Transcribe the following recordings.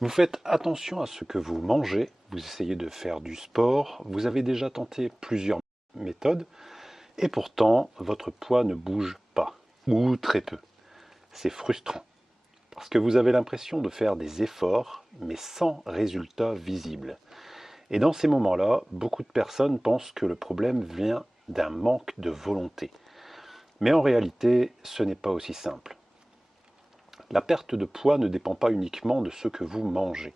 Vous faites attention à ce que vous mangez, vous essayez de faire du sport, vous avez déjà tenté plusieurs méthodes, et pourtant votre poids ne bouge pas, ou très peu. C'est frustrant, parce que vous avez l'impression de faire des efforts, mais sans résultat visible. Et dans ces moments-là, beaucoup de personnes pensent que le problème vient d'un manque de volonté. Mais en réalité, ce n'est pas aussi simple. La perte de poids ne dépend pas uniquement de ce que vous mangez,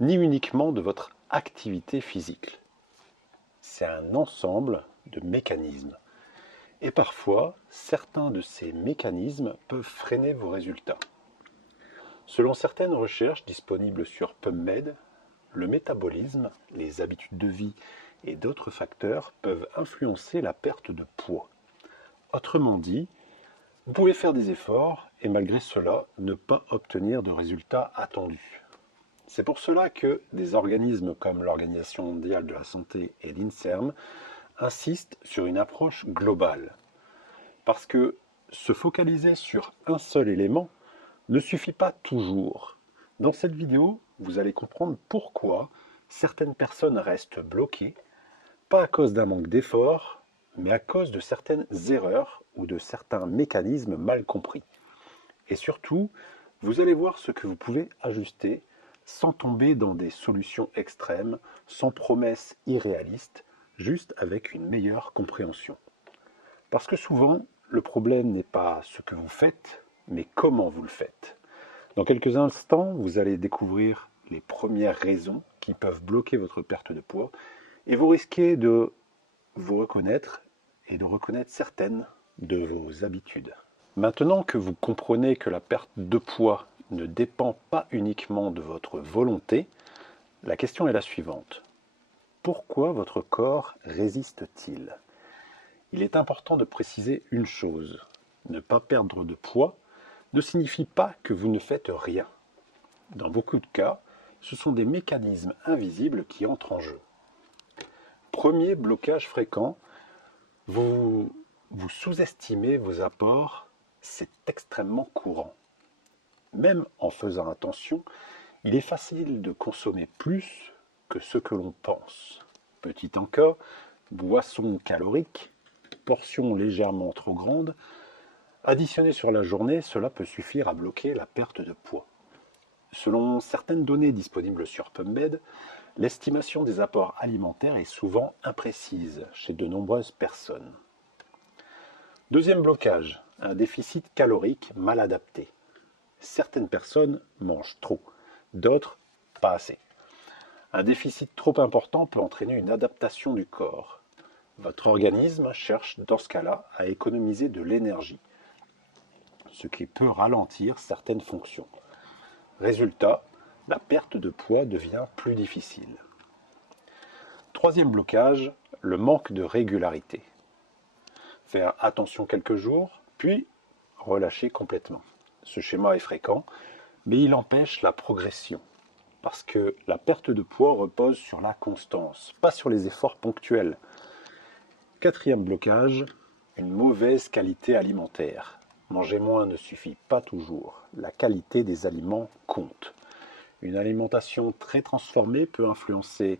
ni uniquement de votre activité physique. C'est un ensemble de mécanismes. Et parfois, certains de ces mécanismes peuvent freiner vos résultats. Selon certaines recherches disponibles sur PubMed, le métabolisme, les habitudes de vie et d'autres facteurs peuvent influencer la perte de poids. Autrement dit, vous pouvez faire des efforts et malgré cela ne pas obtenir de résultats attendus. C'est pour cela que des organismes comme l'Organisation mondiale de la santé et l'INSERM insistent sur une approche globale. Parce que se focaliser sur un seul élément ne suffit pas toujours. Dans cette vidéo, vous allez comprendre pourquoi certaines personnes restent bloquées, pas à cause d'un manque d'effort, mais à cause de certaines erreurs ou de certains mécanismes mal compris. Et surtout, vous allez voir ce que vous pouvez ajuster sans tomber dans des solutions extrêmes, sans promesses irréalistes, juste avec une meilleure compréhension. Parce que souvent, le problème n'est pas ce que vous faites, mais comment vous le faites. Dans quelques instants, vous allez découvrir les premières raisons qui peuvent bloquer votre perte de poids et vous risquez de vous reconnaître et de reconnaître certaines de vos habitudes. Maintenant que vous comprenez que la perte de poids ne dépend pas uniquement de votre volonté, la question est la suivante. Pourquoi votre corps résiste-t-il ? Il est important de préciser une chose. Ne pas perdre de poids ne signifie pas que vous ne faites rien. Dans beaucoup de cas, ce sont des mécanismes invisibles qui entrent en jeu. Premier blocage fréquent, vous sous-estimez vos apports, c'est extrêmement courant. Même en faisant attention, il est facile de consommer plus que ce que l'on pense. Petit encas, boisson calorique, portion légèrement trop grande, additionné sur la journée, cela peut suffire à bloquer la perte de poids. Selon certaines données disponibles sur PubMed, l'estimation des apports alimentaires est souvent imprécise chez de nombreuses personnes. Deuxième blocage, un déficit calorique mal adapté. Certaines personnes mangent trop, d'autres pas assez. Un déficit trop important peut entraîner une adaptation du corps. Votre organisme cherche dans ce cas-là à économiser de l'énergie, ce qui peut ralentir certaines fonctions. Résultat, la perte de poids devient plus difficile. Troisième blocage, le manque de régularité. Faire attention quelques jours, puis relâcher complètement. Ce schéma est fréquent, mais il empêche la progression, parce que la perte de poids repose sur la constance, pas sur les efforts ponctuels. Quatrième blocage, une mauvaise qualité alimentaire. Manger moins ne suffit pas toujours. La qualité des aliments compte. Une alimentation très transformée peut influencer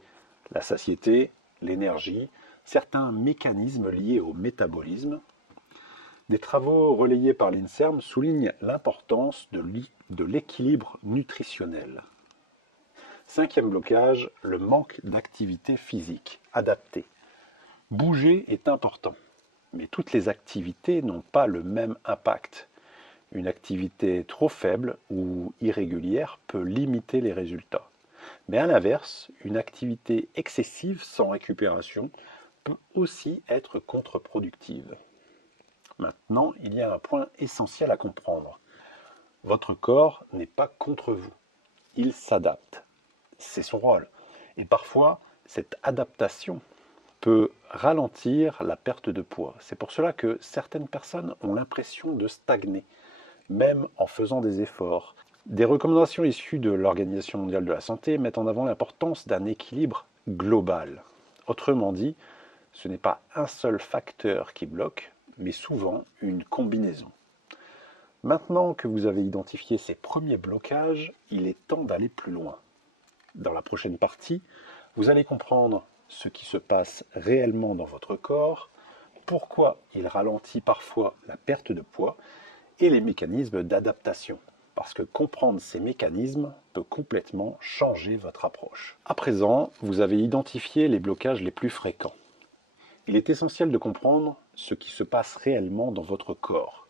la satiété, l'énergie, certains mécanismes liés au métabolisme. Des travaux relayés par l'INSERM soulignent l'importance de l'équilibre nutritionnel. Cinquième blocage, le manque d'activité physique adaptée. Bouger est important, mais toutes les activités n'ont pas le même impact. Une activité trop faible ou irrégulière peut limiter les résultats. Mais à l'inverse, une activité excessive sans récupération peut aussi être contre-productive. Maintenant, il y a un point essentiel à comprendre. Votre corps n'est pas contre vous. Il s'adapte. C'est son rôle. Et parfois, cette adaptation peut ralentir la perte de poids. C'est pour cela que certaines personnes ont l'impression de stagner, même en faisant des efforts. Des recommandations issues de l'Organisation mondiale de la santé mettent en avant l'importance d'un équilibre global. Autrement dit, ce n'est pas un seul facteur qui bloque, mais souvent une combinaison. Maintenant que vous avez identifié ces premiers blocages, il est temps d'aller plus loin. Dans la prochaine partie, vous allez comprendre ce qui se passe réellement dans votre corps, pourquoi il ralentit parfois la perte de poids et les mécanismes d'adaptation. Parce que comprendre ces mécanismes peut complètement changer votre approche. À présent, vous avez identifié les blocages les plus fréquents. Il est essentiel de comprendre ce qui se passe réellement dans votre corps.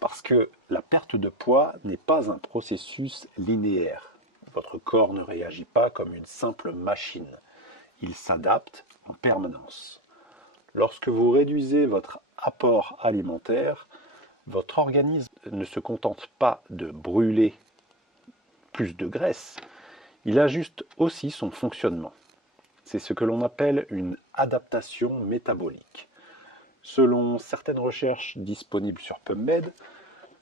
Parce que la perte de poids n'est pas un processus linéaire. Votre corps ne réagit pas comme une simple machine. Il s'adapte en permanence. Lorsque vous réduisez votre apport alimentaire, votre organisme ne se contente pas de brûler plus de graisse, il ajuste aussi son fonctionnement. C'est ce que l'on appelle une adaptation métabolique. Selon certaines recherches disponibles sur PubMed,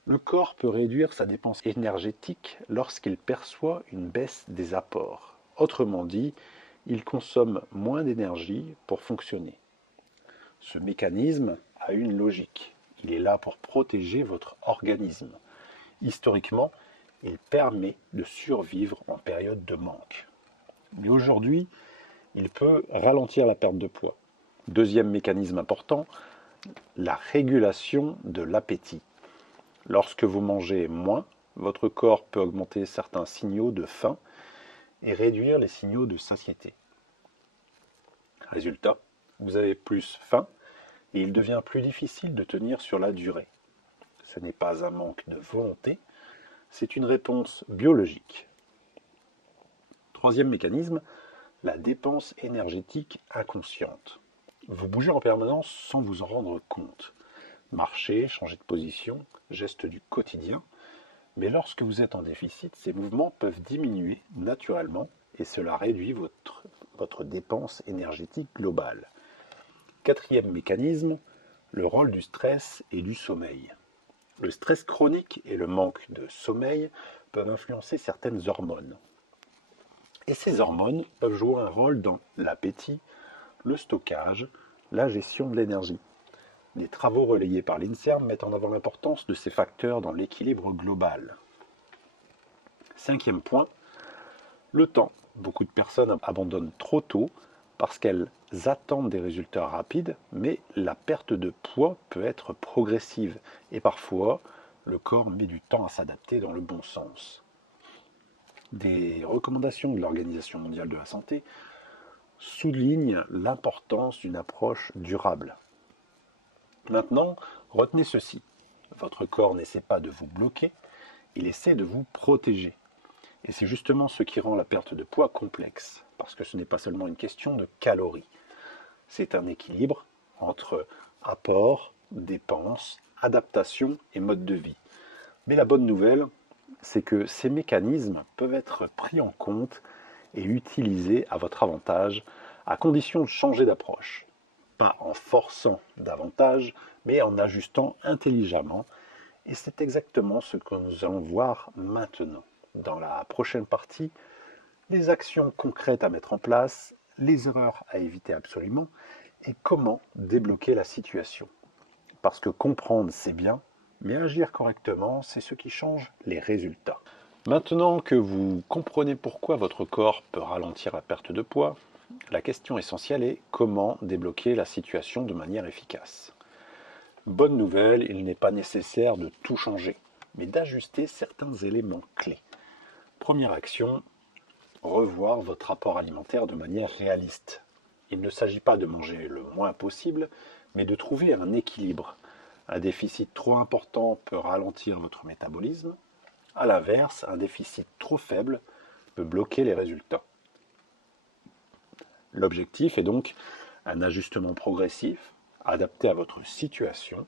le corps peut réduire sa dépense énergétique lorsqu'il perçoit une baisse des apports. Autrement dit, il consomme moins d'énergie pour fonctionner. Ce mécanisme a une logique. Il est là pour protéger votre organisme. Historiquement, il permet de survivre en période de manque. Mais aujourd'hui, il peut ralentir la perte de poids. Deuxième mécanisme important, la régulation de l'appétit. Lorsque vous mangez moins, votre corps peut augmenter certains signaux de faim et réduire les signaux de satiété. Résultat, vous avez plus faim et il devient plus difficile de tenir sur la durée. Ce n'est pas un manque de volonté, c'est une réponse biologique. Troisième mécanisme, la dépense énergétique inconsciente. Vous bougez en permanence sans vous en rendre compte. Marcher, changer de position, gestes du quotidien. Mais lorsque vous êtes en déficit, ces mouvements peuvent diminuer naturellement et cela réduit votre dépense énergétique globale. Quatrième mécanisme, le rôle du stress et du sommeil. Le stress chronique et le manque de sommeil peuvent influencer certaines hormones. Et ces hormones peuvent jouer un rôle dans l'appétit, le stockage, la gestion de l'énergie. Les travaux relayés par l'INSERM mettent en avant l'importance de ces facteurs dans l'équilibre global. Cinquième point, le temps. Beaucoup de personnes abandonnent trop tôt parce qu'elles attendent des résultats rapides, mais la perte de poids peut être progressive et parfois le corps met du temps à s'adapter dans le bon sens. Des recommandations de l'Organisation mondiale de la santé soulignent l'importance d'une approche durable. Maintenant, retenez ceci. Votre corps n'essaie pas de vous bloquer, il essaie de vous protéger. Et c'est justement ce qui rend la perte de poids complexe, parce que ce n'est pas seulement une question de calories. C'est un équilibre entre apport, dépenses, adaptation et mode de vie. Mais la bonne nouvelle, c'est que ces mécanismes peuvent être pris en compte et utilisés à votre avantage, à condition de changer d'approche. Pas en forçant davantage, mais en ajustant intelligemment. Et c'est exactement ce que nous allons voir maintenant. Dans la prochaine partie, les actions concrètes à mettre en place, les erreurs à éviter absolument, et comment débloquer la situation. Parce que comprendre, c'est bien, mais agir correctement, c'est ce qui change les résultats. Maintenant que vous comprenez pourquoi votre corps peut ralentir la perte de poids, la question essentielle est comment débloquer la situation de manière efficace. Bonne nouvelle, il n'est pas nécessaire de tout changer, mais d'ajuster certains éléments clés. Première action, revoir votre apport alimentaire de manière réaliste. Il ne s'agit pas de manger le moins possible, mais de trouver un équilibre. Un déficit trop important peut ralentir votre métabolisme. À l'inverse, un déficit trop faible peut bloquer les résultats. L'objectif est donc un ajustement progressif, adapté à votre situation.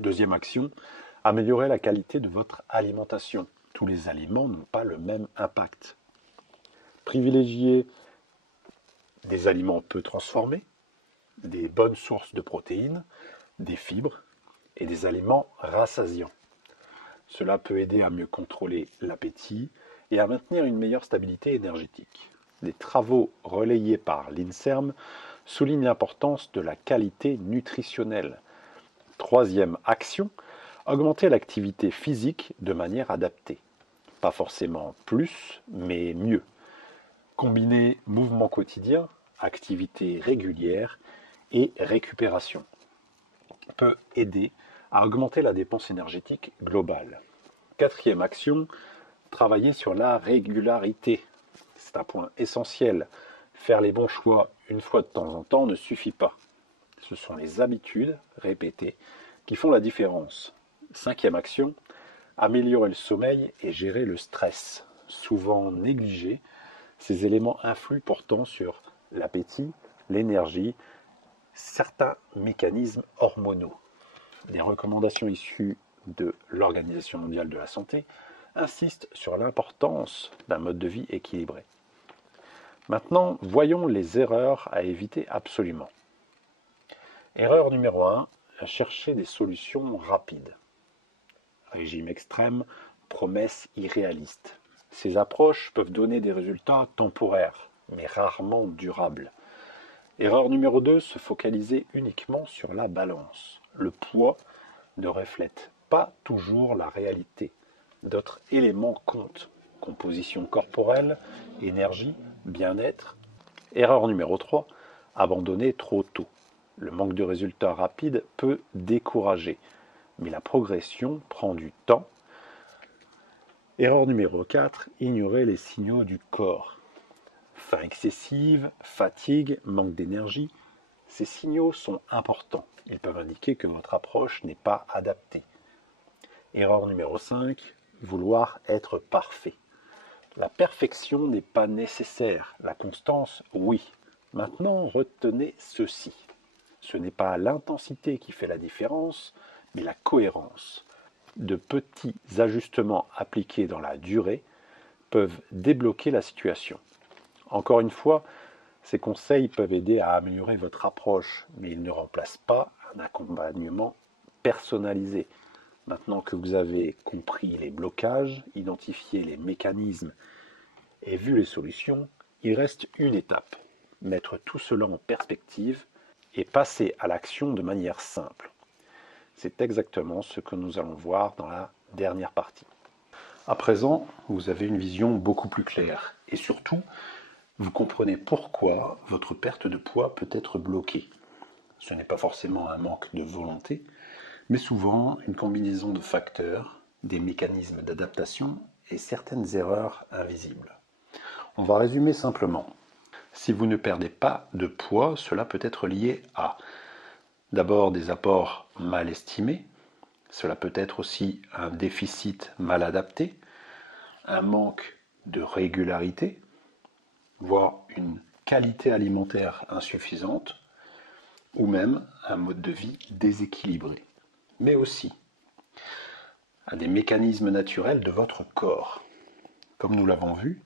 Deuxième action, améliorer la qualité de votre alimentation. Tous les aliments n'ont pas le même impact. Privilégier des aliments peu transformés, des bonnes sources de protéines, des fibres et des aliments rassasiants. Cela peut aider à mieux contrôler l'appétit et à maintenir une meilleure stabilité énergétique. Les travaux relayés par l'INSERM soulignent l'importance de la qualité nutritionnelle. Troisième action, Augmentez l'activité physique de manière adaptée. Pas forcément plus, mais mieux. Combinez mouvement quotidien, activité régulière et récupération peut aider à augmenter la dépense énergétique globale. Quatrième action, travailler sur la régularité. C'est un point essentiel. Faire les bons choix une fois de temps en temps ne suffit pas. Ce sont les habitudes répétées qui font la différence. Cinquième action, améliorer le sommeil et gérer le stress. Souvent négligé, ces éléments influent pourtant sur l'appétit, l'énergie, certains mécanismes hormonaux. Les recommandations issues de l'Organisation mondiale de la santé insistent sur l'importance d'un mode de vie équilibré. Maintenant, voyons les erreurs à éviter absolument. Erreur numéro 1, chercher des solutions rapides. Régime extrême, promesses irréalistes. Ces approches peuvent donner des résultats temporaires, mais rarement durables. Erreur numéro 2, se focaliser uniquement sur la balance. Le poids ne reflète pas toujours la réalité. D'autres éléments comptent. Composition corporelle, énergie, bien-être. Erreur numéro 3, abandonner trop tôt. Le manque de résultats rapides peut décourager, mais la progression prend du temps. Erreur numéro 4, ignorer les signaux du corps. Faim excessive, fatigue, manque d'énergie. Ces signaux sont importants. Ils peuvent indiquer que votre approche n'est pas adaptée. Erreur numéro 5, vouloir être parfait. La perfection n'est pas nécessaire. La constance, oui. Maintenant, retenez ceci. Ce n'est pas l'intensité qui fait la différence, mais la cohérence. De petits ajustements appliqués dans la durée peuvent débloquer la situation. Encore une fois, ces conseils peuvent aider à améliorer votre approche, mais ils ne remplacent pas un accompagnement personnalisé. Maintenant que vous avez compris les blocages, identifié les mécanismes et vu les solutions, il reste une étape. Mettre tout cela en perspective et passer à l'action de manière simple. C'est exactement ce que nous allons voir dans la dernière partie. À présent, vous avez une vision beaucoup plus claire et surtout, vous comprenez pourquoi votre perte de poids peut être bloquée. Ce n'est pas forcément un manque de volonté, mais souvent une combinaison de facteurs, des mécanismes d'adaptation et certaines erreurs invisibles. On va résumer simplement. Si vous ne perdez pas de poids, cela peut être lié à d'abord des apports mal estimés, cela peut être aussi un déficit mal adapté, un manque de régularité, voire une qualité alimentaire insuffisante, ou même un mode de vie déséquilibré, mais aussi à des mécanismes naturels de votre corps. Comme nous l'avons vu,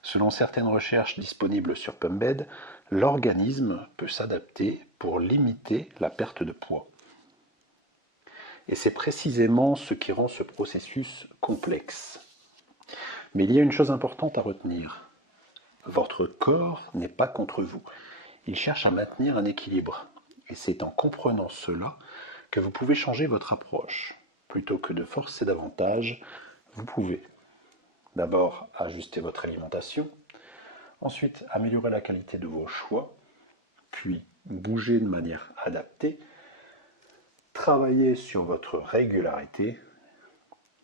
selon certaines recherches disponibles sur PubMed, l'organisme peut s'adapter pour limiter la perte de poids. Et c'est précisément ce qui rend ce processus complexe. Mais il y a une chose importante à retenir. Votre corps n'est pas contre vous. Il cherche à maintenir un équilibre. Et c'est en comprenant cela que vous pouvez changer votre approche. Plutôt que de forcer davantage, vous pouvez d'abord ajuster votre alimentation, ensuite améliorer la qualité de vos choix, puis bouger de manière adaptée, travailler sur votre régularité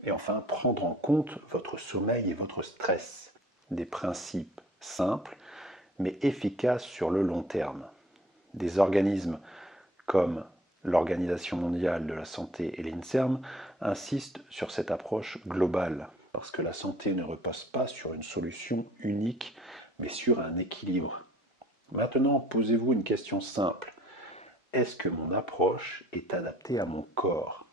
et enfin prendre en compte votre sommeil et votre stress. Des principes simples mais efficaces sur le long terme. Des organismes comme l'Organisation mondiale de la santé et l'INSERM insistent sur cette approche globale parce que la santé ne repose pas sur une solution unique mais sur un équilibre. Maintenant, posez-vous une question simple. Est-ce que mon approche est adaptée à mon corps ?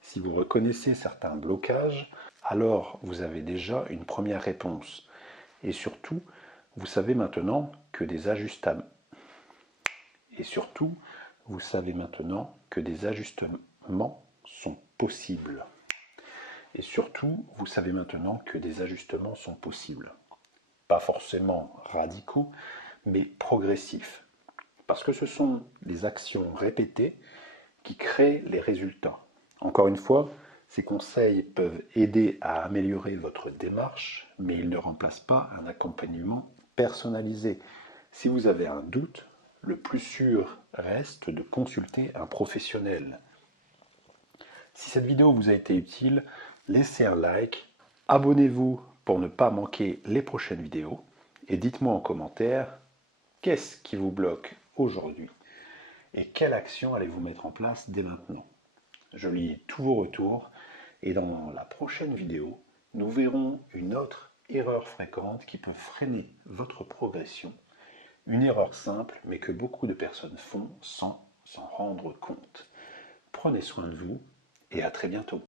Si vous reconnaissez certains blocages, alors vous avez déjà une première réponse. Et surtout, vous savez maintenant que des ajustements sont possibles. Pas forcément radicaux, mais progressifs. Parce que ce sont les actions répétées qui créent les résultats. Encore une fois, ces conseils peuvent aider à améliorer votre démarche, mais ils ne remplacent pas un accompagnement personnalisé. Si vous avez un doute, le plus sûr reste de consulter un professionnel. Si cette vidéo vous a été utile, laissez un like, abonnez-vous pour ne pas manquer les prochaines vidéos et dites-moi en commentaire qu'est-ce qui vous bloque aujourd'hui et quelle action allez-vous mettre en place dès maintenant. Je lis tous vos retours et dans la prochaine vidéo, nous verrons une autre erreur fréquente qui peut freiner votre progression. Une erreur simple mais que beaucoup de personnes font sans s'en rendre compte. Prenez soin de vous et à très bientôt.